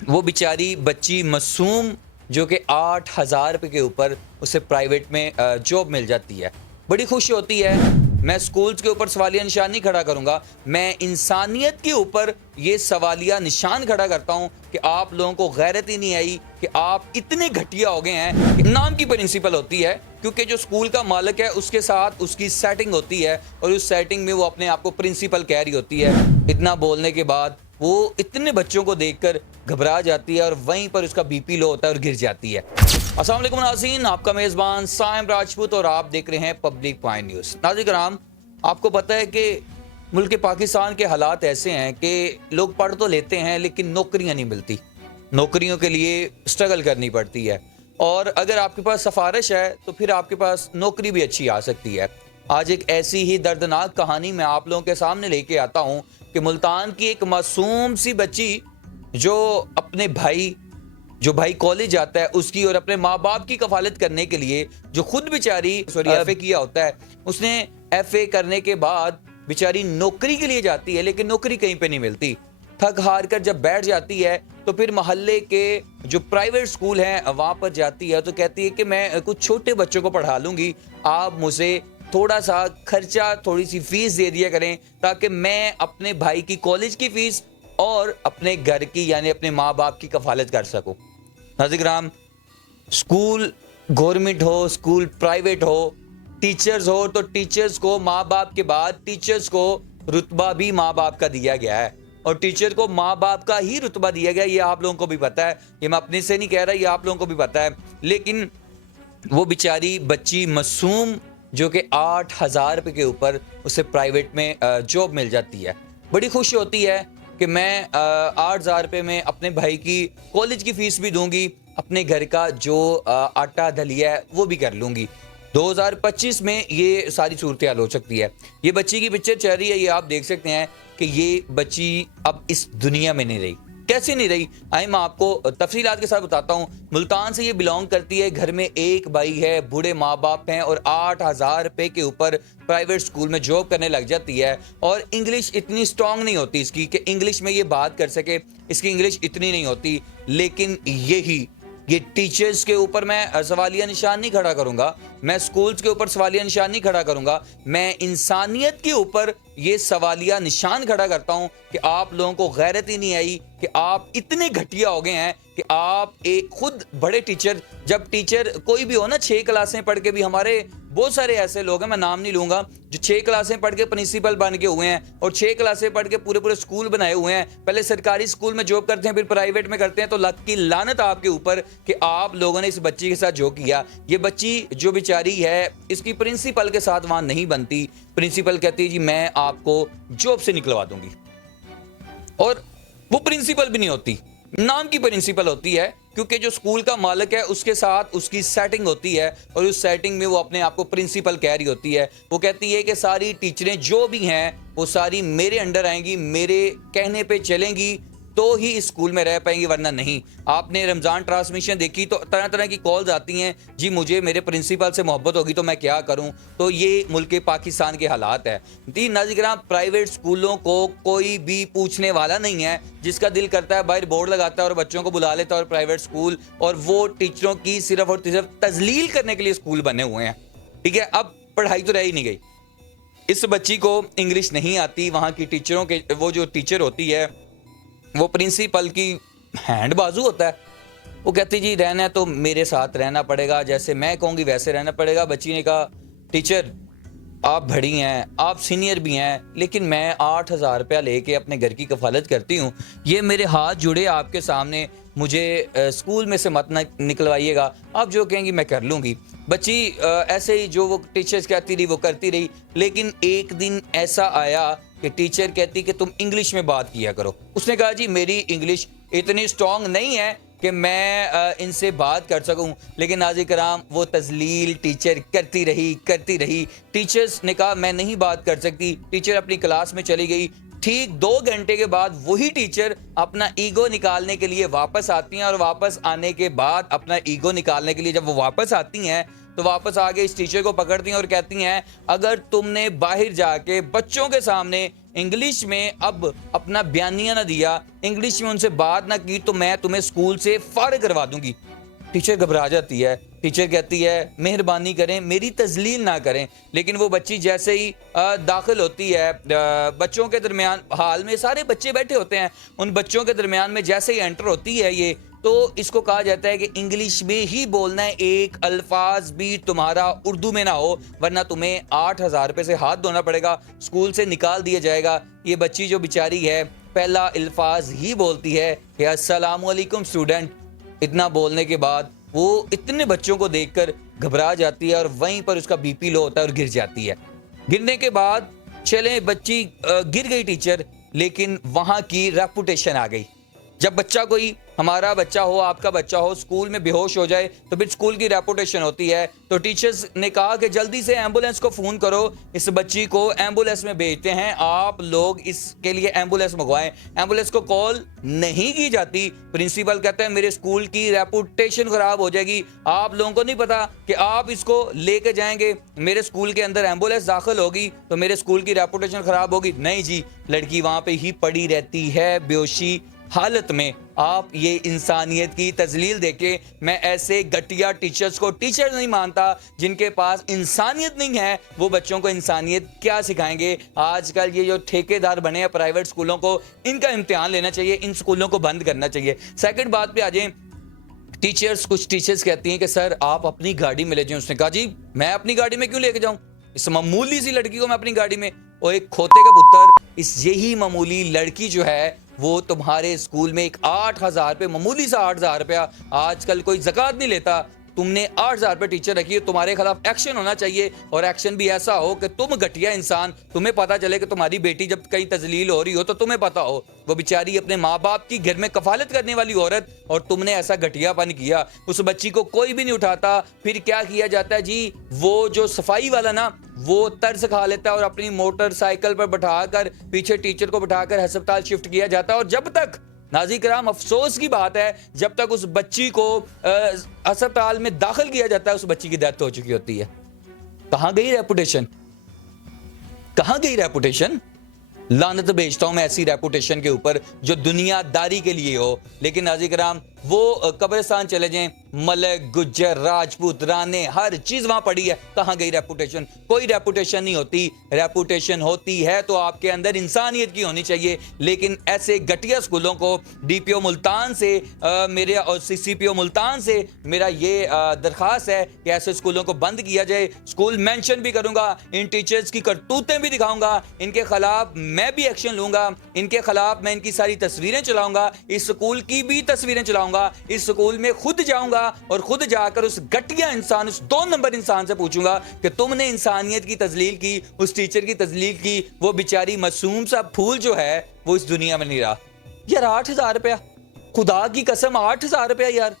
वो बेचारी बच्ची मासूम जो कि 8,000 रुपये के ऊपर उसे प्राइवेट में जॉब मिल जाती है, बड़ी खुशी होती है। मैं स्कूल्स के ऊपर सवालिया निशान नहीं खड़ा करूंगा, मैं इंसानियत के ऊपर ये सवालिया निशान खड़ा करता हूं कि आप लोगों को गैरत ही नहीं आई कि आप इतने घटिया हो गए हैं कि नाम की प्रिंसिपल होती है, क्योंकि जो स्कूल का मालिक है उसके साथ उसकी सेटिंग होती है और उस सेटिंग में वो अपने आप को प्रिंसिपल कह रही होती है। इतना बोलने के बाद वो इतने बच्चों को देखकर घबरा जाती है और वहीं पर उसका बीपी लो होता है और गिर जाती है। अस्सलाम वालेकुम नाज़रीन, आपका मेज़बान साइम राजपूत और आप देख रहे हैं पब्लिक पॉइंट न्यूज़। नाज़रीन कराम, आपको पता है कि मुल्क पाकिस्तान के हालात ऐसे हैं कि लोग पढ़ तो लेते हैं लेकिन नौकरियां नहीं मिलती, नौकरियों के लिए स्ट्रगल करनी पड़ती है। और अगर आपके पास सिफारिश है तो फिर आपके पास नौकरी भी अच्छी आ सकती है। आज एक ऐसी ही दर्दनाक कहानी मैं आप लोगों के सामने लेके आता हूं कि मुल्तान की एक मासूम सी बच्ची जो अपने भाई जो भाई कॉलेज जाता है उसकी और अपने माँ बाप की कफालत करने के लिए, जो खुद बेचारी एफए किया होता है, उसने एफए करने के बाद बेचारी नौकरी के लिए जाती है लेकिन नौकरी कहीं पे नहीं मिलती। थक हार कर जब बैठ जाती है तो फिर मोहल्ले के जो प्राइवेट स्कूल हैं वहां पर जाती है तो कहती है कि मैं कुछ छोटे बच्चों को पढ़ा लूंगी, आप मुझे थोड़ा सा खर्चा, थोड़ी सी फीस दे दिया करें ताकि मैं अपने भाई की कॉलेज की फीस और अपने घर की यानी अपने माँ बाप की कफालत कर सकूं। नाज़रीन, स्कूल गवर्नमेंट हो, स्कूल प्राइवेट हो, टीचर्स हो तो टीचर्स को माँ बाप के बाद टीचर्स को रुतबा भी माँ बाप का दिया गया है और टीचर को माँ बाप का ही रुतबा दिया गया। ये आप लोगों को भी पता है, ये मैं अपने से नहीं कह रहा, ये आप लोगों को भी पता है। लेकिन वो बेचारी बच्ची मासूम जो कि 8,000 रुपये के ऊपर उसे प्राइवेट में जॉब मिल जाती है, बड़ी खुशी होती है कि मैं 8,000 रुपये में अपने भाई की कॉलेज की फीस भी दूंगी, अपने घर का जो आटा दलिया है वो भी कर लूंगी। 2025 में ये सारी सूरत हाल हो सकती है। ये बच्ची की पिक्चर चल रही है, ये आप देख सकते हैं कि ये बच्ची अब इस दुनिया में नहीं रही। कैसे नहीं रही, आइए मैं आपको तफसीलात के साथ बताता हूँ। मुल्तान से ये बिलोंग करती है, घर में एक भाई है, बूढ़े माँ बाप हैं और 8,000 रुपये के ऊपर प्राइवेट स्कूल में जॉब करने लग जाती है। और इंग्लिश इतनी स्ट्रांग नहीं होती इसकी कि इंग्लिश में ये बात कर सके, इसकी इंग्लिश इतनी नहीं होती। लेकिन ये टीचर्स के ऊपर मैं सवालिया निशान नहीं खड़ा करूंगा, मैं स्कूल्स के ऊपर सवालिया निशान नहीं खड़ा करूंगा, मैं इंसानियत के ऊपर ये सवालिया निशान खड़ा करता हूं कि आप लोगों को गैरत ही नहीं आई कि आप इतने घटिया हो गए हैं कि आप एक खुद बड़े टीचर, जब टीचर कोई भी हो ना, 6 क्लासें पढ़ के भी, हमारे बहुत सारे ऐसे लोग हैं, मैं नाम नहीं लूंगा, जो 6 क्लासें पढ़ के प्रिंसिपल बन के हुए हैं और 6 क्लासें पढ़ के पूरे पूरे स्कूल बनाए हुए हैं। पहले सरकारी स्कूल में जॉब करते हैं फिर प्राइवेट में करते हैं। तो लक की लानत आपके ऊपर कि आप लोगों ने इस बच्ची के साथ जो किया। ये बच्ची जो बेचारी है, इसकी प्रिंसिपल के साथ वहां नहीं बनती। प्रिंसिपल कहती है जी मैं आपको जॉब से निकलवा दूंगी, और वो प्रिंसिपल भी नहीं होती, नाम की प्रिंसिपल होती है, क्योंकि जो स्कूल का मालिक है उसके साथ उसकी सेटिंग होती है और उस सेटिंग में वो अपने आप को प्रिंसिपल कह रही होती है। वो कहती है कि सारी टीचरें जो भी हैं वो सारी मेरे अंडर आएंगी, मेरे कहने पे चलेंगी तो ही इस स्कूल में रह पाएंगी, वरना नहीं। आपने रमज़ान ट्रांसमिशन देखी तो तरह तरह की कॉल्स आती हैं, जी मुझे मेरे प्रिंसिपल से मोहब्बत होगी तो मैं क्या करूं। तो ये मुल्क पाकिस्तान के हालात है। दी नाज़रीन, प्राइवेट स्कूलों को कोई भी पूछने वाला नहीं है, जिसका दिल करता है बाहर बोर्ड लगाता है और बच्चों को बुला लेता है और प्राइवेट स्कूल, और वो टीचरों की सिर्फ और सिर्फ तजलील करने के लिए स्कूल बने हुए हैं। ठीक है, अब पढ़ाई तो रह ही नहीं गई। इस बच्ची को इंग्लिश नहीं आती, वहाँ की टीचरों के, वो जो टीचर होती है वो प्रिंसिपल की हैंड बाजू होता है। वो कहती जी रहना है तो मेरे साथ रहना पड़ेगा, जैसे मैं कहूँगी वैसे रहना पड़ेगा। बच्ची ने कहा टीचर आप बड़ी हैं, आप सीनियर भी हैं, लेकिन मैं 8,000 रुपया लेके अपने घर की कफालत करती हूँ, ये मेरे हाथ जुड़े आपके सामने, मुझे स्कूल में से मत निकलवाइएगा, आप जो कहेंगी मैं कर लूँगी। बच्ची ऐसे ही जो वो टीचर्स कहती रही वो करती रही। लेकिन एक दिन ऐसा आया कि टीचर कहती कि तुम इंग्लिश में बात किया करो। उसने कहा जी मेरी इंग्लिश इतनी स्ट्रांग नहीं है कि मैं इनसे बात कर सकूं। लेकिन नाज़रीन कराम, वो तजलील टीचर करती रही। टीचर्स ने कहा मैं नहीं बात कर सकती। टीचर अपनी क्लास में चली गई। ठीक 2 घंटे के बाद वही टीचर अपना ईगो निकालने के लिए वापस आती हैं और वापस आने के बाद अपना ईगो निकालने के लिए जब वो वापस आती हैं तो वापस आके इस टीचर को पकड़ती हैं और कहती हैं अगर तुमने बाहर जाके बच्चों के सामने इंग्लिश में अब अपना बयानिया ना दिया, इंग्लिश में उनसे बात ना की, तो मैं तुम्हें स्कूल से फारिग करवा दूंगी। टीचर घबरा जाती है। टीचर कहती है मेहरबानी करें, मेरी तजलील ना करें। लेकिन वो बच्ची जैसे ही दाखिल होती है बच्चों के दरमियान, हाल में सारे बच्चे बैठे होते हैं, उन बच्चों के दरमियान में जैसे ही एंटर होती है ये, तो इसको कहा जाता है कि इंग्लिश में ही बोलना है, एक अल्फाज भी तुम्हारा उर्दू में ना हो, वरना तुम्हें 8,000 रुपये से हाथ धोना पड़ेगा, स्कूल से निकाल दिया जाएगा। ये बच्ची जो बेचारी है पहला अल्फाज ही बोलती है कि अस्सलाम वालेकुम स्टूडेंट। इतना बोलने के बाद वो इतने बच्चों को देखकर घबरा जाती है और वहीं पर उसका बीपी लो होता है और गिर जाती है। गिरने के बाद चले बच्ची गिर गई टीचर, लेकिन वहां की रेपुटेशन आ गई। जब बच्चा कोई हमारा बच्चा हो, आपका बच्चा हो, स्कूल में बेहोश हो जाए तो फिर स्कूल की रेपुटेशन होती है। तो टीचर्स ने कहा कि जल्दी से एम्बुलेंस को फ़ोन करो, इस बच्ची को एम्बुलेंस में भेजते हैं, आप लोग इसके लिए एम्बुलेंस मंगवाएं। एम्बुलेंस को कॉल नहीं की जाती। प्रिंसिपल कहते हैं मेरे स्कूल की रेपुटेशन खराब हो जाएगी, आप लोगों को नहीं पता कि आप इसको लेके जाएंगे, मेरे स्कूल के अंदर एम्बुलेंस दाखिल होगी तो मेरे स्कूल की रेपुटेशन खराब होगी। नहीं जी, लड़की वहां पे ही पड़ी रहती है बेहोशी हालत में। आप ये इंसानियत की तजलील देके, मैं ऐसे घटिया टीचर्स को टीचर नहीं मानता जिनके पास इंसानियत नहीं है। वो बच्चों को इंसानियत क्या सिखाएंगे? आजकल ये जो ठेकेदार बने हैं प्राइवेट स्कूलों को, इनका इम्तिहान लेना चाहिए, इन स्कूलों को बंद करना चाहिए। सेकंड बात पे आ जाए, टीचर्स, कुछ टीचर्स कहती हैं कि सर आप अपनी गाड़ी में ले जाएं। उसने कहा जी मैं अपनी गाड़ी में क्यों लेके जाऊं, इस मामूली सी लड़की को मैं अपनी गाड़ी में? और एक खोते का पुत्र, इस यही मामूली लड़की जो है वो तुम्हारे स्कूल में एक 8,000 रुपये, मामूली सा 8,000 रुपया, आजकल कोई ज़कात नहीं लेता, तुमने 8,000 रुपये टीचर रखी है, तुम्हारे खिलाफ एक्शन होना चाहिए। और एक्शन भी ऐसा हो कि तुम घटिया इंसान, तुम्हें पता चले कि तुम्हारी बेटी जब कहीं तजलील हो रही हो तो तुम्हें पता हो, वो बेचारी अपने माँ बाप की घर में कफालत करने वाली औरत, और तुमने ऐसा घटियापन किया। उस बच्ची को कोई भी नहीं उठाता। फिर क्या किया जाता है जी, वो जो सफाई वाला ना, वो तर्स खा लेता है और अपनी मोटरसाइकिल पर बैठाकर पीछे टीचर को बैठाकर अस्पताल शिफ्ट किया जाता है। और जब तक, नाज़रीन किराम अफसोस की बात है, जब तक उस बच्ची को अस्पताल में दाखिल किया जाता है उस बच्ची की डेथ हो चुकी होती है। कहां गई रेपुटेशन? कहां गई रेपुटेशन? लानत भेजता हूं मैं ऐसी रेपुटेशन के ऊपर जो दुनियादारी के लिए हो। लेकिन नाज़रीन किराम वो कब्रिस्तान चले जाएं, मलक, गुज्जर, राजपूत, राणे, हर चीज वहां पड़ी है, कहां गई रेपुटेशन? कोई रेपुटेशन नहीं होती। रेपुटेशन होती है तो आपके अंदर इंसानियत की होनी चाहिए। लेकिन ऐसे घटिया स्कूलों को डीपीओ मुल्तान से मेरे और सीसीपीओ मुल्तान से मेरा ये दरखास्त है कि ऐसे स्कूलों को बंद किया जाए। स्कूल मेंशन भी करूंगा, इन टीचर्स की करतूतें भी दिखाऊंगा, इनके खिलाफ मैं भी एक्शन लूंगा, इनके खिलाफ मैं इनकी सारी तस्वीरें चलाऊंगा, इस स्कूल की भी तस्वीरें चलाऊंगा, इस स्कूल में खुद जाऊंगा और खुद जाकर उस घटिया इंसान, उस 2 नंबर इंसान से पूछूंगा कि तुमने इंसानियत की तजलील की, उस टीचर की तजलील की। वो बेचारी मासूम सा फूल जो है वो इस दुनिया में नहीं रहा। यार 8,000 रुपया, खुदा की कसम 8,000 रुपया, यार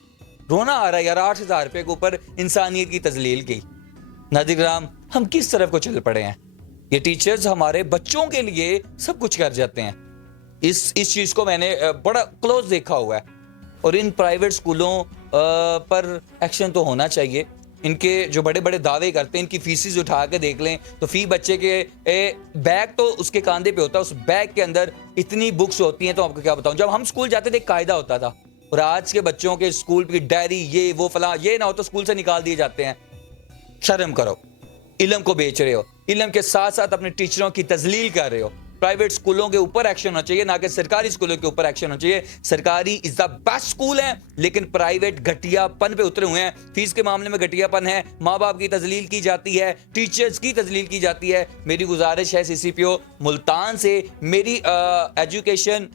रोना आ रहा है यार, 8,000 रुपये के ऊपर इंसानियत की तजलील की। नाज़रीन किराम हम किस तरफ को चल पड़े हैं? ये टीचर्स हमारे बच्चों के लिए सब कुछ कर जाते हैं। इस चीज को मैंने बड़ा क्लोज देखा हुआ है। और इन प्राइवेट स्कूलों पर एक्शन तो होना चाहिए। इनके जो बड़े बड़े दावे करते हैं, इनकी फीसिस उठा के देख लें तो फी बच्चे के बैग तो उसके कांधे पे होता है, उस बैग के अंदर इतनी बुक्स होती हैं तो आपको क्या बताऊं। जब हम स्कूल जाते थे एक कायदा होता था, और आज के बच्चों के स्कूल की डायरी ये वो फला, ये ना हो तो स्कूल से निकाल दिए जाते हैं। शर्म करो, इल्म को बेच रहे हो, इल्म के साथ साथ अपने टीचरों की तजलील कर रहे हो। प्राइवेट स्कूलों के ऊपर एक्शन होना चाहिए, ना कि सरकारी स्कूलों के ऊपर एक्शन होना चाहिए। सरकारी इज द बेस्ट स्कूल है, लेकिन प्राइवेट घटियापन पे उतरे हुए हैं। फीस के मामले में घटियापन है, माँ बाप की तजलील की जाती है, टीचर्स की तजलील की जाती है। मेरी गुजारिश है सीसीपीओ मुल्तान से, मेरी एजुकेशन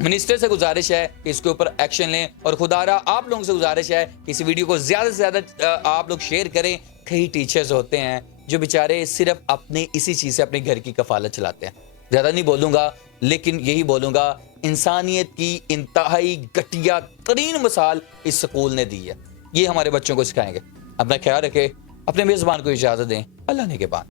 मिनिस्टर से गुजारिश है कि इसके ऊपर एक्शन लें। और खुदारा आप लोगों से गुजारिश है कि इस वीडियो को ज्यादा से ज्यादा आप लोग शेयर करें। कई टीचर्स होते हैं जो बेचारे सिर्फ अपने इसी चीज से अपने घर की कफालत चलाते हैं। ज्यादा नहीं बोलूंगा, लेकिन यही बोलूंगा, इंसानियत की इंतहाई घटिया तरीन मिसाल इस स्कूल ने दी है। ये हमारे बच्चों को सिखाएंगे। अपना ख्याल रखें, अपने मेजबान को इजाजत दें। अल्लाह ने के बाद।